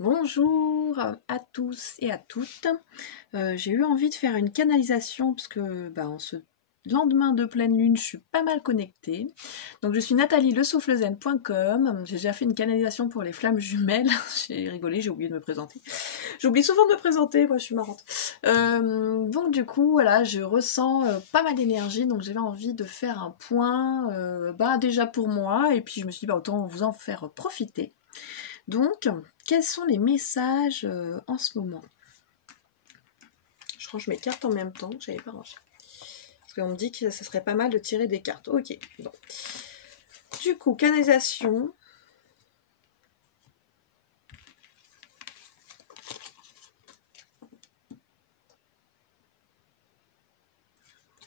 Bonjour à tous et à toutes. J'ai eu envie de faire une canalisation parce que en ce lendemain de pleine lune, je suis pas mal connectée. Donc je suis natalielesoufflezen.com. J'ai déjà fait une canalisation pour les flammes jumelles. J'ai rigolé, j'ai oublié de me présenter. J'oublie souvent de me présenter, moi je suis marrante. Donc du coup, voilà, je ressens pas mal d'énergie, donc j'avais envie de faire un point déjà pour moi, et puis je me suis dit autant vous en faire profiter. Donc, quels sont les messages en ce moment? Je range mes cartes en même temps, que j'avais pas rangé. Parce qu'on me dit que ça serait pas mal de tirer des cartes. Ok, bon. Du coup, canalisation.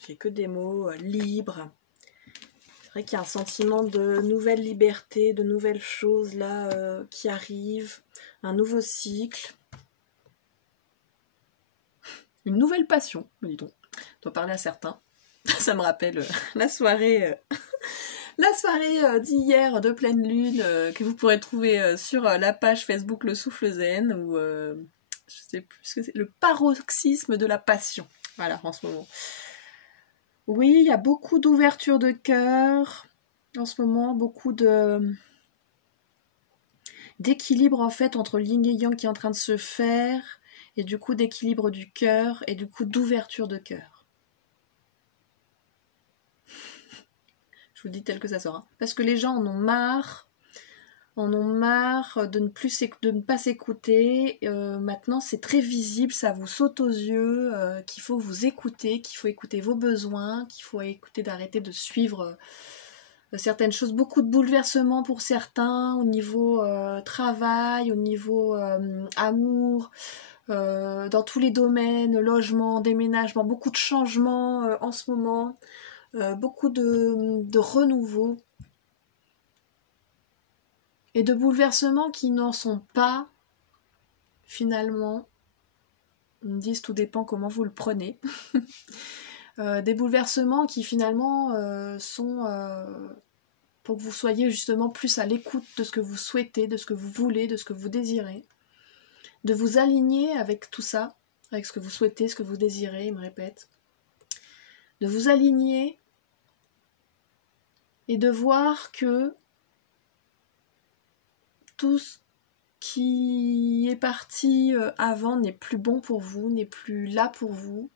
J'ai que des mots libres. C'est vrai qu'il y a un sentiment de nouvelle liberté, de nouvelles choses là qui arrivent. Un nouveau cycle. Une nouvelle passion, me dit-on. On doit parler à certains. Ça me rappelle la soirée d'hier de pleine lune que vous pourrez trouver sur la page Facebook Le Souffle Zen ou je sais plus ce que c'est, le paroxysme de la passion. Voilà, en ce moment. Oui, il y a beaucoup d'ouverture de cœur en ce moment, beaucoup d'équilibre en fait entre yin et yang qui est en train de se faire et du coup d'équilibre du cœur et du coup d'ouverture de cœur. Je vous dis tel que ça sera. Parce que les gens en ont marre de ne pas s'écouter. Maintenant, c'est très visible, ça vous saute aux yeux, qu'il faut vous écouter, qu'il faut écouter vos besoins, qu'il faut écouter d'arrêter de suivre certaines choses. Beaucoup de bouleversements pour certains, au niveau travail, au niveau amour, dans tous les domaines, logement, déménagement, beaucoup de changements en ce moment, beaucoup de renouveau. Et de bouleversements qui n'en sont pas, finalement. Ils me disent tout dépend comment vous le prenez. Des bouleversements qui finalement sont pour que vous soyez justement plus à l'écoute de ce que vous souhaitez, de ce que vous voulez, de ce que vous désirez. De vous aligner avec tout ça, avec ce que vous souhaitez, ce que vous désirez, il me répète. De vous aligner et de voir que tout ce qui est parti avant n'est plus bon pour vous, n'est plus là pour vous.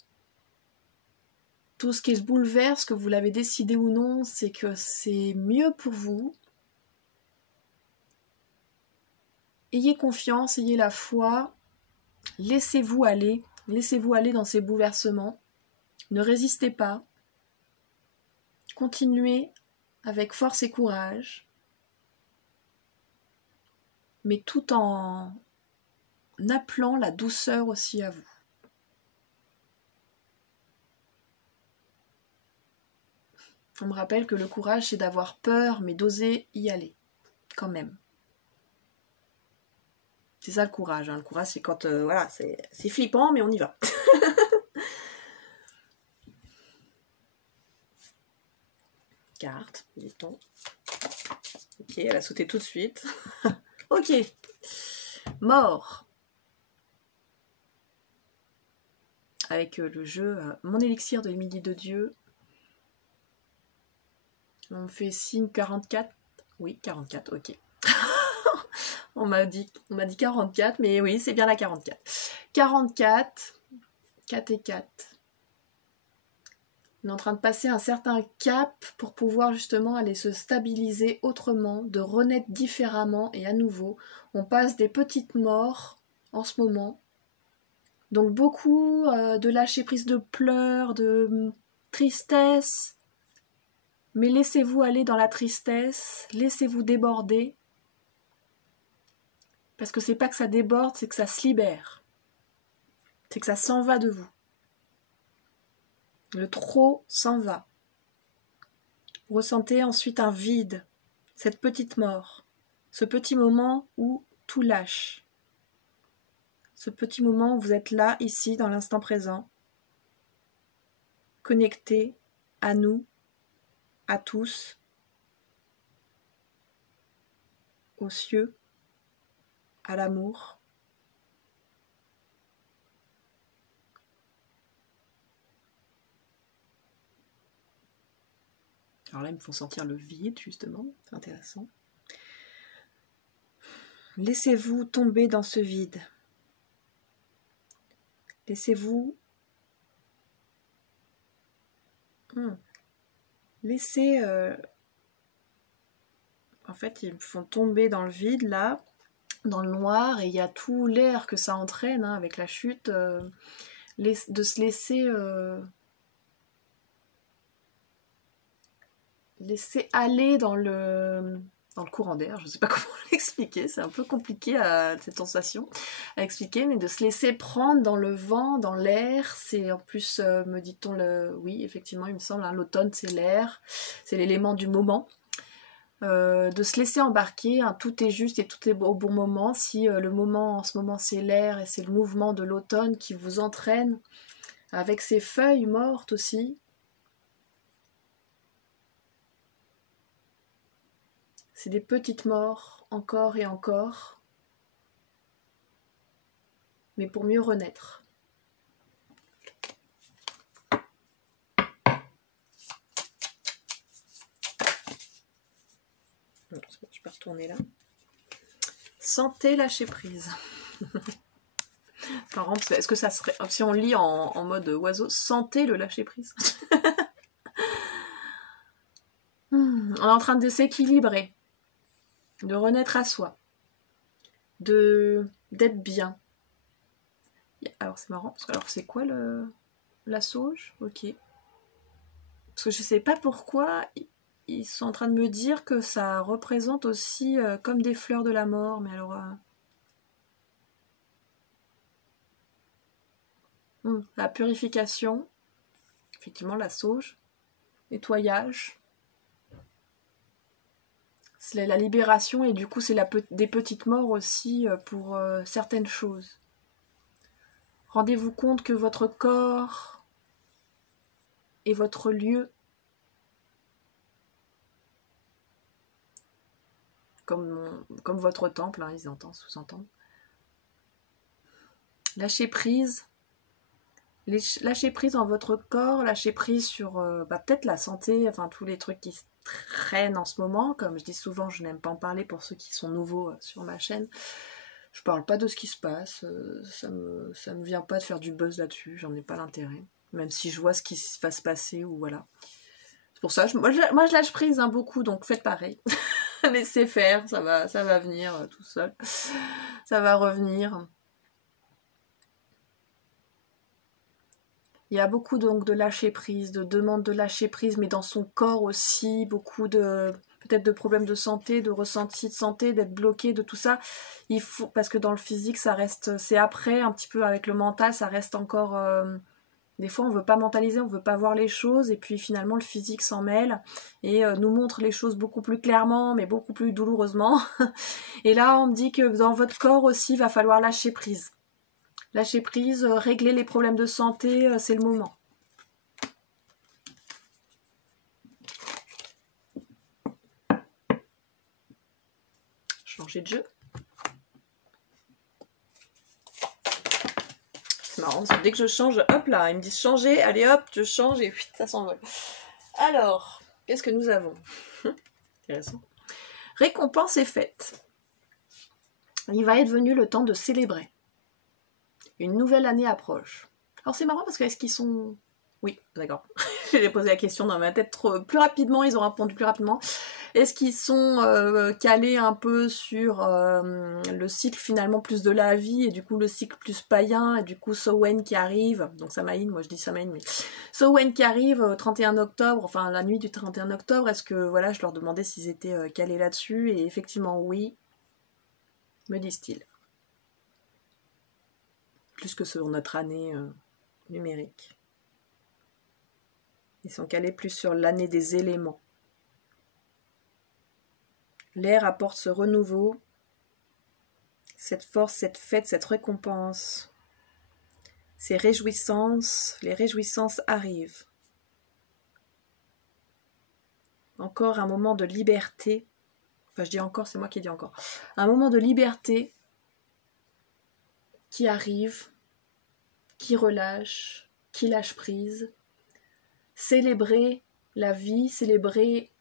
Tout ce qui se bouleverse, que vous l'avez décidé ou non, c'est que c'est mieux pour vous. Ayez confiance, ayez la foi, laissez-vous aller dans ces bouleversements. Ne résistez pas. Continuez avec force et courage, mais tout en appelant la douceur aussi à vous. On me rappelle que le courage, c'est d'avoir peur, mais d'oser y aller, quand même. C'est ça le courage. Le courage, c'est quand, voilà, c'est flippant, mais on y va. Carte, dit-on. Ok, elle a sauté tout de suite. Ok. Mort. Avec le jeu Mon élixir de midi de Dieu. On fait signe 44. Oui, 44, ok. on m'a dit 44, mais oui, c'est bien la 44. 44, 4 et 4. On est en train de passer un certain cap pour pouvoir justement aller se stabiliser autrement, de renaître différemment et à nouveau. On passe des petites morts en ce moment. Donc beaucoup de lâcher prise de pleurs, de tristesse. Mais laissez-vous aller dans la tristesse, laissez-vous déborder. Parce que c'est pas que ça déborde, c'est que ça se libère. C'est que ça s'en va de vous. Le trop s'en va. Vous ressentez ensuite un vide, cette petite mort, ce petit moment où tout lâche. Ce petit moment où vous êtes là, ici, dans l'instant présent, connecté à nous, à tous, aux cieux, à l'amour, Alors là, ils me font sentir le vide, justement. C'est intéressant. Laissez-vous tomber dans ce vide. Laissez-vous... Laissez... En fait, ils me font tomber dans le vide, là, dans le noir, et il y a tout l'air que ça entraîne, hein, avec la chute, de se laisser... laisser aller dans le courant d'air, je ne sais pas comment l'expliquer, c'est un peu compliqué cette sensation à expliquer, mais de se laisser prendre dans le vent, dans l'air, c'est en plus, me dit-on, oui, effectivement, il me semble, hein, l'automne c'est l'air, c'est l'élément du moment, de se laisser embarquer, hein, tout est juste et tout est au bon moment, si le moment en ce moment c'est l'air et c'est le mouvement de l'automne qui vous entraîne, avec ses feuilles mortes aussi. C'est des petites morts, encore et encore, mais pour mieux renaître. Je peux retourner là. Sentez lâcher prise. Par exemple, est-ce que ça serait, si on lit en mode oiseau, sentez le lâcher prise. On est en train de s'équilibrer, de renaître à soi, d'être bien. Alors c'est marrant, parce que alors c'est quoi la sauge? Ok. Parce que je sais pas pourquoi ils sont en train de me dire que ça représente aussi comme des fleurs de la mort, mais alors... la purification, effectivement la sauge, nettoyage, c'est la libération et du coup c'est des petites morts aussi pour certaines choses. Rendez-vous compte que votre corps est votre lieu, comme votre temple, hein, ils entendent, sous-entendent. Lâchez prise. Lâchez prise dans votre corps, lâchez prise sur peut-être la santé, enfin tous les trucs qui se traînent en ce moment. Comme je dis souvent, je n'aime pas en parler pour ceux qui sont nouveaux sur ma chaîne. Je parle pas de ce qui se passe, ça me vient pas de faire du buzz là-dessus, j'en ai pas l'intérêt. Même si je vois ce qui va se passer ou voilà. C'est pour ça, moi je lâche prise hein, beaucoup, donc faites pareil. Laissez faire, ça va venir tout seul. Ça va revenir. Il y a beaucoup donc de lâcher prise, de demandes de lâcher prise, mais dans son corps aussi, beaucoup de peut-être de problèmes de santé, de ressentis de santé, d'être bloqué, de tout ça. Il faut, parce que dans le physique, ça reste, c'est après, un petit peu avec le mental, ça reste encore... des fois, on veut pas mentaliser, on veut pas voir les choses, et puis finalement, le physique s'en mêle et nous montre les choses beaucoup plus clairement, mais beaucoup plus douloureusement. Et là, on me dit que dans votre corps aussi, il va falloir lâcher prise. Lâcher prise, régler les problèmes de santé, c'est le moment. Changer de jeu. C'est marrant, parce que dès que je change, hop là, ils me disent changer, allez hop, je change et puis ça s'envole. Alors, qu'est-ce que nous avons? Intéressant. Récompense est faite. Il va être venu le temps de célébrer. Une nouvelle année approche. Alors c'est marrant parce que est-ce qu'ils sont... Oui, d'accord. J'ai posé la question dans ma tête plus rapidement, ils ont répondu plus rapidement. Est-ce qu'ils sont calés un peu sur le cycle finalement plus de la vie et du coup le cycle plus païen et du coup Samhain qui arrive, donc Samhain, moi je dis Samhain, mais Samhain qui arrive au 31 octobre, enfin la nuit du 31 octobre, est-ce que voilà, je leur demandais s'ils étaient calés là-dessus et effectivement oui, me disent-ils. Plus que sur notre année numérique. Ils sont calés plus sur l'année des éléments. L'air apporte ce renouveau, cette force, cette fête, cette récompense. Ces réjouissances, les réjouissances arrivent. Encore un moment de liberté. Enfin, je dis encore, c'est moi qui dis encore. Un moment de liberté qui arrive, qui relâche, qui lâche prise. Célébrer la vie, célébrer.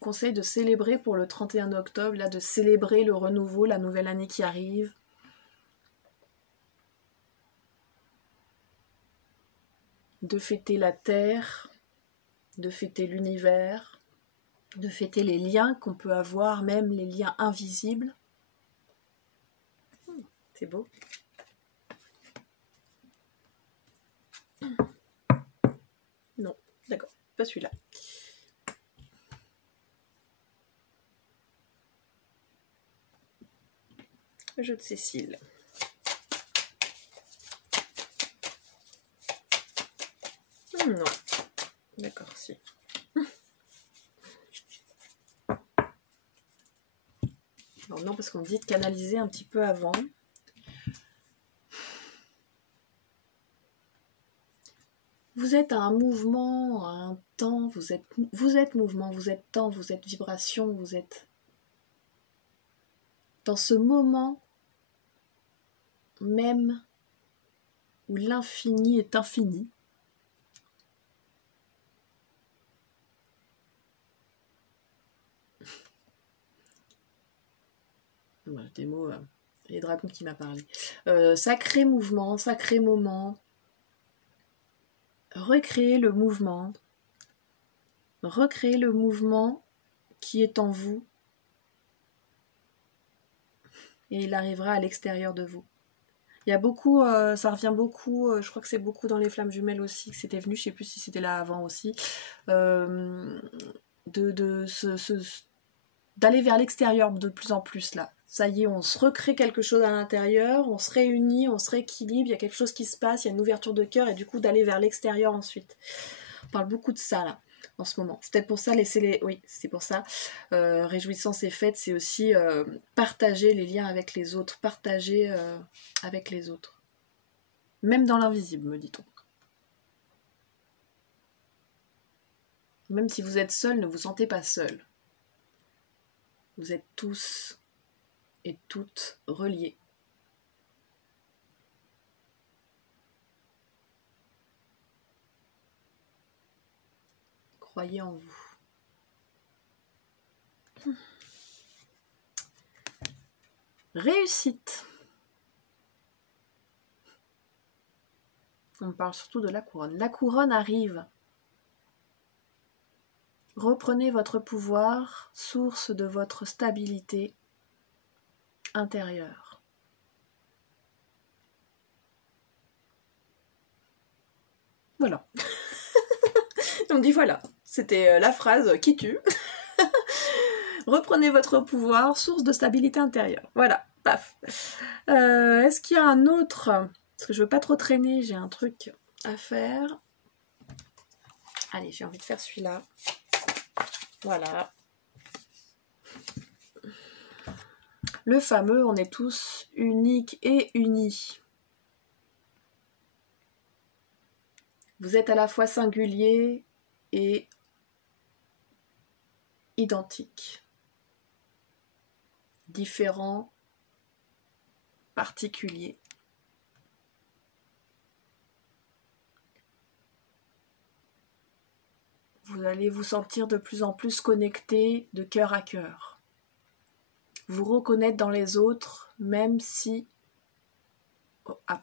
Conseil de célébrer pour le 31 octobre, là, de célébrer le renouveau, la nouvelle année qui arrive. De fêter la terre, de fêter l'univers, de fêter les liens qu'on peut avoir, même les liens invisibles. C'est beau. Non, d'accord, pas celui-là. Le jeu de Cécile. Non, d'accord, si. Alors non, parce qu'on dit de canaliser un petit peu avant. Vous êtes à un mouvement, à un temps, vous êtes mouvement, vous êtes temps, vous êtes vibration, vous êtes dans ce moment même où l'infini est infini. Voilà, des mots, les dragons qui m'a parlé. Sacré mouvement, sacré moment. Recréer le mouvement qui est en vous et il arrivera à l'extérieur de vous. Il y a beaucoup, ça revient beaucoup, je crois que c'est beaucoup dans les flammes jumelles aussi que c'était venu, je sais plus si c'était là avant aussi, d'aller vers l'extérieur de plus en plus là. Ça y est, on se recrée quelque chose à l'intérieur, on se réunit, on se rééquilibre, il y a quelque chose qui se passe, il y a une ouverture de cœur et du coup d'aller vers l'extérieur ensuite. On parle beaucoup de ça là, en ce moment. C'est peut-être pour ça, oui, c'est pour ça. Réjouissance et fête, c'est aussi partager les liens avec les autres, partager avec les autres. Même dans l'invisible, me dit-on. Même si vous êtes seul, ne vous sentez pas seul. Vous êtes tous et toutes reliés. Croyez en vous. Réussite. On parle surtout de la couronne. La couronne arrive. Reprenez votre pouvoir, source de votre stabilité intérieure. Voilà. On dit voilà. C'était la phrase qui tue. Reprenez votre pouvoir, source de stabilité intérieure. Voilà, paf. Est-ce qu'il y a un autre? Parce que je veux pas trop traîner, j'ai un truc à faire. Allez, j'ai envie de faire celui-là. Voilà. Le fameux, on est tous uniques et unis. Vous êtes à la fois singulier et identique. Différent, particulier. Vous allez vous sentir de plus en plus connecté de cœur à cœur. Vous reconnaître dans les autres, même si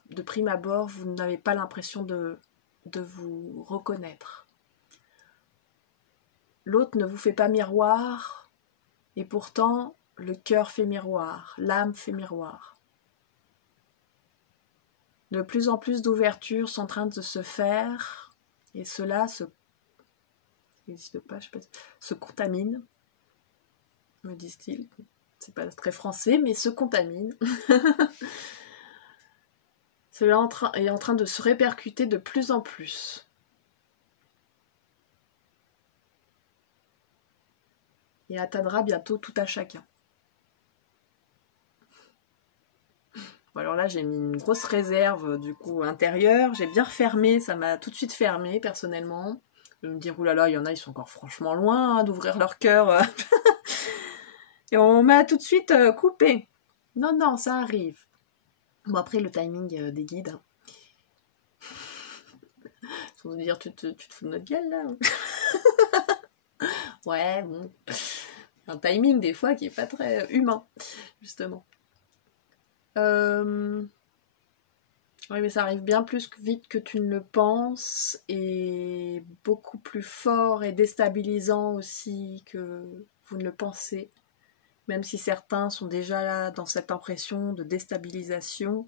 de prime abord, vous n'avez pas l'impression de vous reconnaître. L'autre ne vous fait pas miroir, et pourtant, le cœur fait miroir, l'âme fait miroir. De plus en plus d'ouvertures sont en train de se faire, et cela se contamine, me disent-ils. C'est pas très français, mais se contamine. Cela est en train de se répercuter de plus en plus. Et atteindra bientôt tout à chacun. Bon, alors là, j'ai mis une grosse réserve du coup intérieure. J'ai bien refermé, ça m'a tout de suite fermé personnellement. De me dire, oulala, il y en a, ils sont encore franchement loin d'ouvrir leur cœur. Et on m'a tout de suite coupé. Non, non, ça arrive. Bon, après, le timing des guides. Sans se dire, tu te fous de notre gueule, là. Ouais, bon. Un timing, des fois, qui est pas très humain, justement. Oui, mais ça arrive bien plus vite que tu ne le penses, et beaucoup plus fort et déstabilisant aussi que vous ne le pensez. Même si certains sont déjà là dans cette impression de déstabilisation,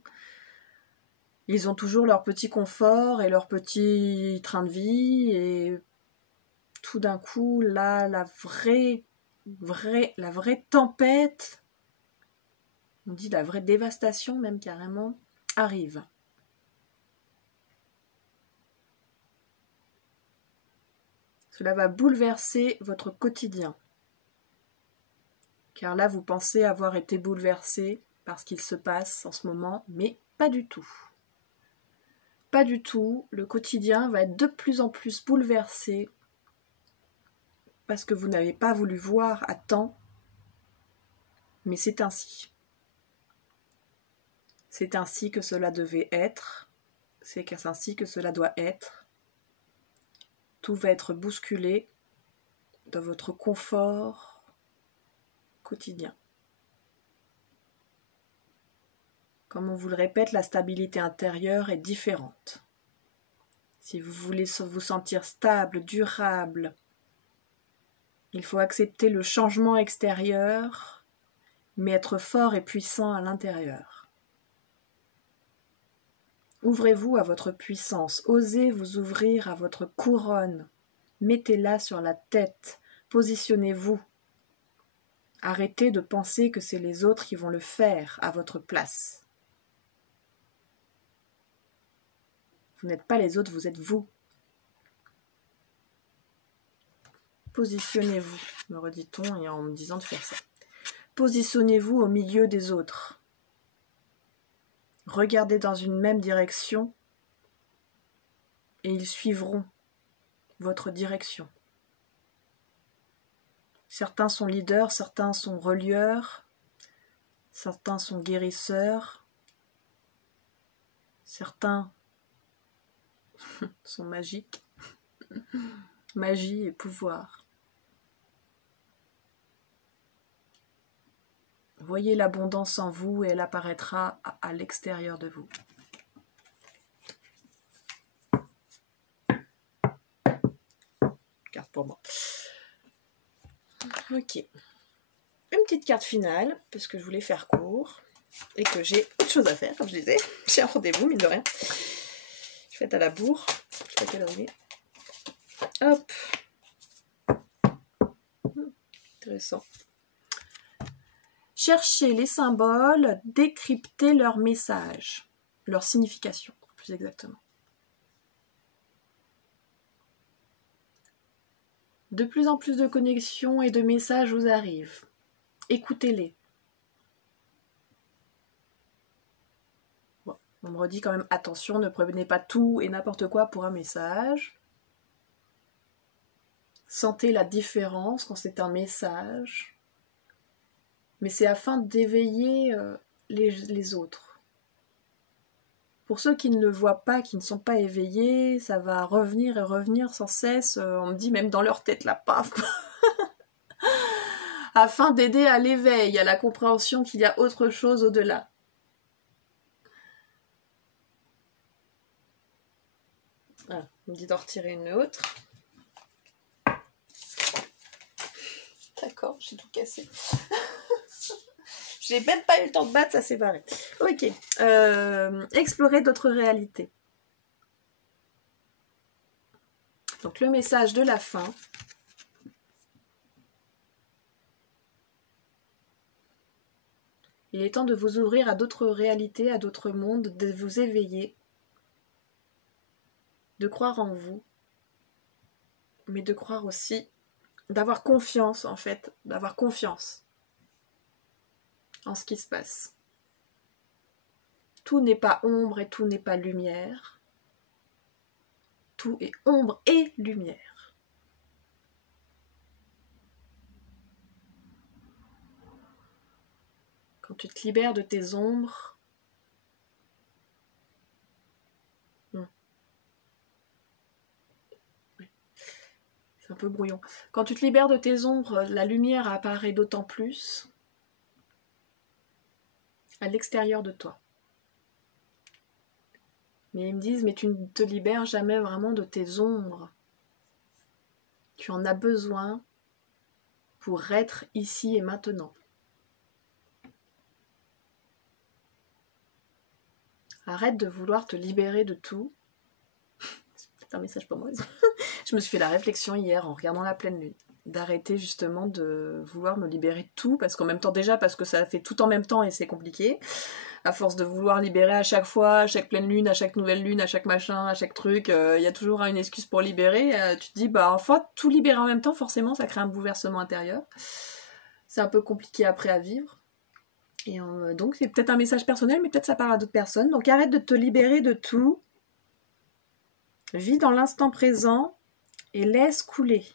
ils ont toujours leur petit confort et leur petit train de vie, et tout d'un coup, là, la vraie tempête, on dit la vraie dévastation même carrément, arrive. Cela va bouleverser votre quotidien. Car là, vous pensez avoir été bouleversé par ce qu'il se passe en ce moment, mais pas du tout. Pas du tout. Le quotidien va être de plus en plus bouleversé parce que vous n'avez pas voulu voir à temps, mais c'est ainsi. C'est ainsi que cela devait être, c'est ainsi que cela doit être. Tout va être bousculé dans votre confort quotidien. Comme on vous le répète, la stabilité intérieure est différente. Si vous voulez vous sentir stable, durable, il faut accepter le changement extérieur, mais être fort et puissant à l'intérieur. Ouvrez-vous à votre puissance, osez vous ouvrir à votre couronne, mettez-la sur la tête, positionnez-vous. Arrêtez de penser que c'est les autres qui vont le faire à votre place. Vous n'êtes pas les autres, vous êtes vous. Positionnez-vous, me redit-on, et en me disant de faire ça. Positionnez-vous au milieu des autres. Regardez dans une même direction et ils suivront votre direction. Certains sont leaders, certains sont relieurs, certains sont guérisseurs, certains sont magiques. Magie et pouvoir. Voyez l'abondance en vous et elle apparaîtra à l'extérieur de vous. Carte pour moi. Ok. Une petite carte finale, parce que je voulais faire court et que j'ai autre chose à faire, comme je disais. J'ai un rendez-vous, mine de rien. Je vais être à la bourre. Je sais pas quelle heure il est. Hop. Intéressant. Cherchez les symboles, décryptez leur message, leur signification, plus exactement. De plus en plus de connexions et de messages vous arrivent. Écoutez-les. Bon, on me redit quand même attention, ne prenez pas tout et n'importe quoi pour un message. Sentez la différence quand c'est un message. Mais c'est afin d'éveiller les autres. Pour ceux qui ne le voient pas, qui ne sont pas éveillés, ça va revenir et revenir sans cesse. On me dit même dans leur tête, là, paf. Afin d'aider à l'éveil, à la compréhension qu'il y a autre chose au-delà. Voilà, on me dit d'en retirer une autre. D'accord, j'ai tout cassé. J'ai même pas eu le temps de battre, ça s'est barré. Ok. Explorer d'autres réalités. Donc le message de la fin. Il est temps de vous ouvrir à d'autres réalités, à d'autres mondes, de vous éveiller, de croire en vous, mais de croire aussi, d'avoir confiance en fait, d'avoir confiance en ce qui se passe. Tout n'est pas ombre et tout n'est pas lumière. Tout est ombre et lumière. Quand tu te libères de tes ombres, C'est un peu brouillon. Quand tu te libères de tes ombres, la lumière apparaît d'autant plus à l'extérieur de toi. Mais ils me disent, mais tu ne te libères jamais vraiment de tes ombres. Tu en as besoin pour être ici et maintenant. Arrête de vouloir te libérer de tout. C'est un message pour moi. Je me suis fait la réflexion hier en regardant la pleine lune. D'arrêter justement de vouloir me libérer de tout. Parce qu'en même temps, déjà, parce que ça fait tout en même temps et c'est compliqué. À force de vouloir libérer à chaque fois, à chaque pleine lune, à chaque nouvelle lune, à chaque machin, à chaque truc, il y a toujours une excuse pour libérer. Tu te dis, bah en fait, tout libérer en même temps, forcément, ça crée un bouleversement intérieur. C'est un peu compliqué après à vivre. Et donc c'est peut-être un message personnel, mais peut-être ça parle à d'autres personnes. Donc arrête de te libérer de tout. Vis dans l'instant présent et laisse couler.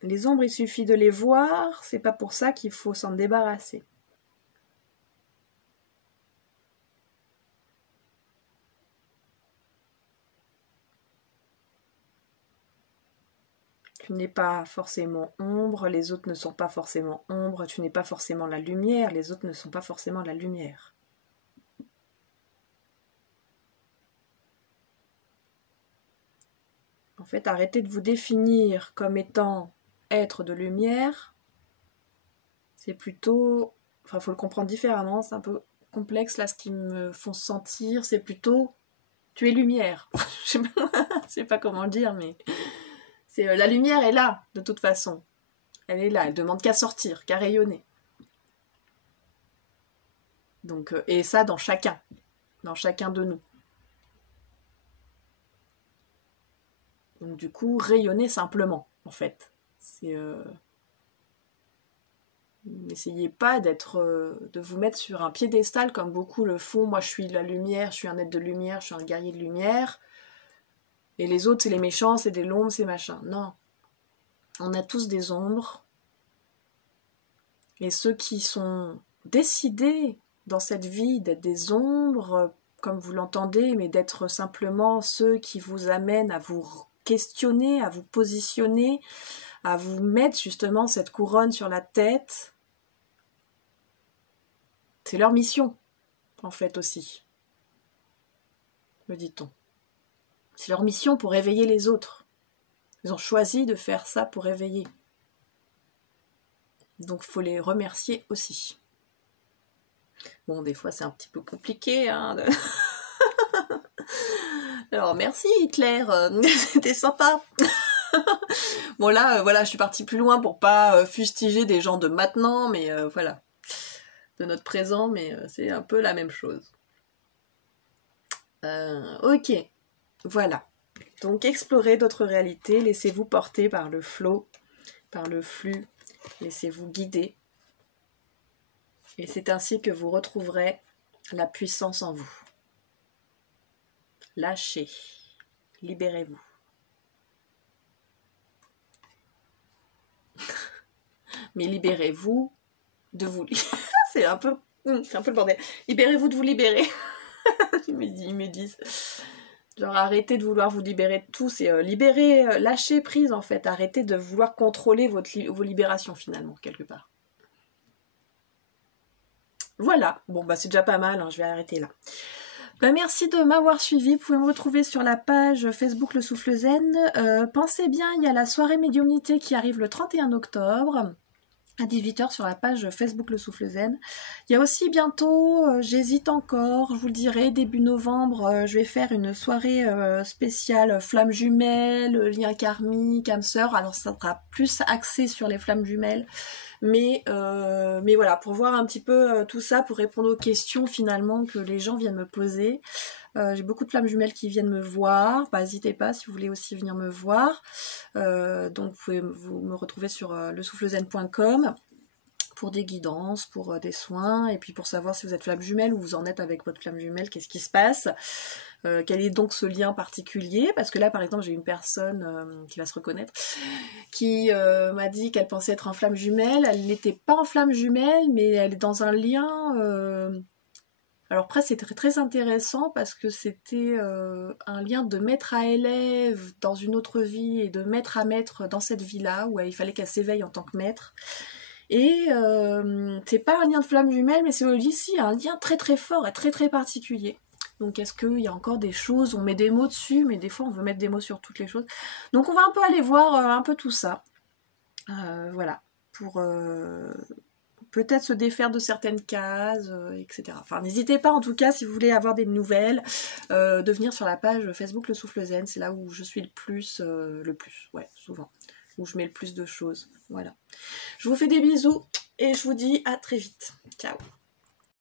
Les ombres, il suffit de les voir, c'est pas pour ça qu'il faut s'en débarrasser. Tu n'es pas forcément ombre, les autres ne sont pas forcément ombre, tu n'es pas forcément la lumière, les autres ne sont pas forcément la lumière. En fait, arrêtez de vous définir comme étant être de lumière. C'est plutôt... Enfin, il faut le comprendre différemment, c'est un peu complexe là, ce qu'ils me font sentir, c'est plutôt... Tu es lumière. Je sais pas comment le dire, mais... la lumière est là, de toute façon. Elle est là, elle demande qu'à sortir, qu'à rayonner. Donc, et ça dans chacun de nous. Donc du coup, rayonner simplement, en fait. N'essayez pas de vous mettre sur un piédestal comme beaucoup le font. Moi, je suis la lumière, je suis un être de lumière, je suis un guerrier de lumière. Et les autres, c'est les méchants, c'est des l'ombre, c'est machin. Non. On a tous des ombres. Et ceux qui sont décidés dans cette vie d'être des ombres, comme vous l'entendez, mais d'être simplement ceux qui vous amènent à vous questionner, à vous positionner, à vous mettre justement cette couronne sur la tête. C'est leur mission, en fait aussi, me dit-on. C'est leur mission pour éveiller les autres. Ils ont choisi de faire ça pour éveiller. Donc il faut les remercier aussi. Bon, des fois c'est un petit peu compliqué, hein. Alors merci Hitler, c'était sympa. Bon là, voilà, je suis partie plus loin pour pas fustiger des gens de maintenant, mais voilà, de notre présent, mais c'est un peu la même chose. Ok, voilà. Donc explorez d'autres réalités, laissez-vous porter par le flow, par le flux, laissez-vous guider. Et c'est ainsi que vous retrouverez la puissance en vous. Lâchez, libérez-vous. Mais libérez-vous de vous. C'est un peu le bordel. Libérez-vous de vous libérer. Ils me disent. Genre arrêtez de vouloir vous libérer de tout. C'est libérer, lâcher prise en fait. Arrêtez de vouloir contrôler vos libérations finalement, quelque part. Voilà. Bon bah c'est déjà pas mal, hein, je vais arrêter là. Bah, merci de m'avoir suivi. Vous pouvez me retrouver sur la page Facebook Le Souffle Zen. Pensez bien, il y a la soirée médiumnité qui arrive le 31 octobre. À 18h sur la page Facebook Le Souffle Zen. Il y a aussi bientôt, j'hésite encore, je vous le dirai, début novembre, je vais faire une soirée spéciale flammes jumelles, lien karmique, âme sœur. Alors ça sera plus axé sur les flammes jumelles, mais voilà, pour voir un petit peu tout ça, pour répondre aux questions finalement que les gens viennent me poser. J'ai beaucoup de flammes jumelles qui viennent me voir. Bah, n'hésitez pas si vous voulez aussi venir me voir. Donc vous pouvez me retrouver sur lesoufflezen.com pour des guidances, pour des soins, et puis pour savoir si vous êtes flamme jumelle ou vous en êtes avec votre flamme jumelle, qu'est-ce qui se passe, quel est donc ce lien particulier, parce que là par exemple j'ai une personne qui va se reconnaître, qui m'a dit qu'elle pensait être en flamme jumelle, elle n'était pas en flamme jumelle, mais elle est dans un lien... Alors après c'est très intéressant parce que c'était un lien de maître à élève dans une autre vie et de maître à maître dans cette vie-là où il fallait qu'elle s'éveille en tant que maître. Et c'est pas un lien de flamme jumelle, mais c'est aussi un lien très fort et très particulier. Donc est-ce qu'il y a encore des choses, on met des mots dessus, mais des fois on veut mettre des mots sur toutes les choses. Donc on va un peu aller voir un peu tout ça. Voilà, pour peut-être se défaire de certaines cases, etc. Enfin, n'hésitez pas en tout cas, si vous voulez avoir des nouvelles, de venir sur la page Facebook Le Souffle Zen, c'est là où je suis le plus, ouais, souvent, où je mets le plus de choses. Voilà. Je vous fais des bisous et je vous dis à très vite. Ciao.